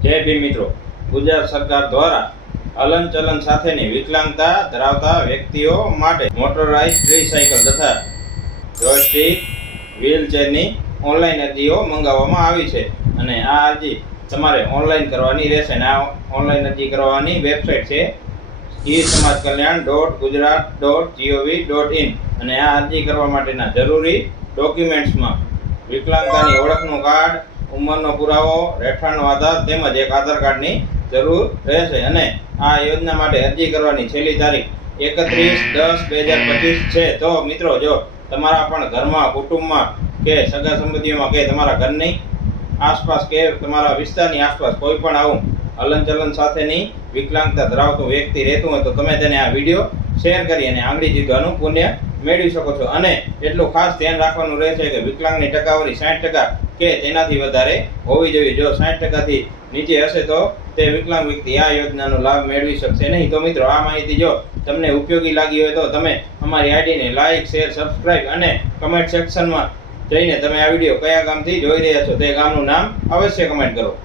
જય ભીમ મિત્રો, ગુજરાત સરકાર દ્વારા હલન ચલન સાથેની વિકલાંગતા ધરાવતા વ્યક્તિઓ માટે મોટરાઇઝ ટ્રીસાયકલ તથા જોયસ્ટિક વ્હીલચેરની ઓનલાઈન અરજીઓ મંગાવવામાં આવી છે અને આ અરજી તમારે ઓનલાઈન કરવાની રહેશે અને આ ઓનલાઈન અરજી કરવાની વેબસાઇટ છે eSamasKalyan.gujarat.gov.in અને આ અરજી કરવા માટેના જરૂરી ડોક્યુમેન્ટ્સમાં વિકલાંગતાની ઓળખનું કાર્ડ, ઉંમરનો પુરાવો, રહેઠાણનો આધાર તેમજ એક આધાર કાર્ડની જરૂર રહેશે અને આ યોજના માટે અરજી કરવાની છેલ્લી તારીખ 31/10/2025 છે। તો મિત્રો, જો તમારા પણ ઘરમાં, કુટુંબમાં કે સગા સંબંધીઓમાં કે તમારા ઘરની આસપાસ કે તમારા વિસ્તારની આસપાસ કોઈ પણ આવું હલનચલન સાથેની વિકલાંગતા ધરાવતું વ્યક્તિ રહેતું હોય તો તમે તેને આ વિડીયો શેર કરી અને આંગળી જીતવાનું પુણ્ય મેળવી શકો છો। અને એટલું ખાસ ધ્યાન રાખવાનું રહેશે કે વિકલાંગની ટકાવારી 60% કે તેનાથી વધારે હોવી જોઈએ। જો 60%થી નીચે હશે તો તે વિકલાંગ વ્યક્તિ આ યોજનાનો લાભ મેળવી શકશે નહીં। તો મિત્રો, આ માહિતી જો તમને ઉપયોગી લાગી હોય તો તમે અમારી આઈડીને લાઈક, શેર, સબસ્ક્રાઇબ અને કમેન્ટ સેક્શનમાં જઈને તમે આ વિડીયો કયા ગામથી જોઈ રહ્યા છો તે ગામનું નામ અવશ્ય કમેન્ટ કરો।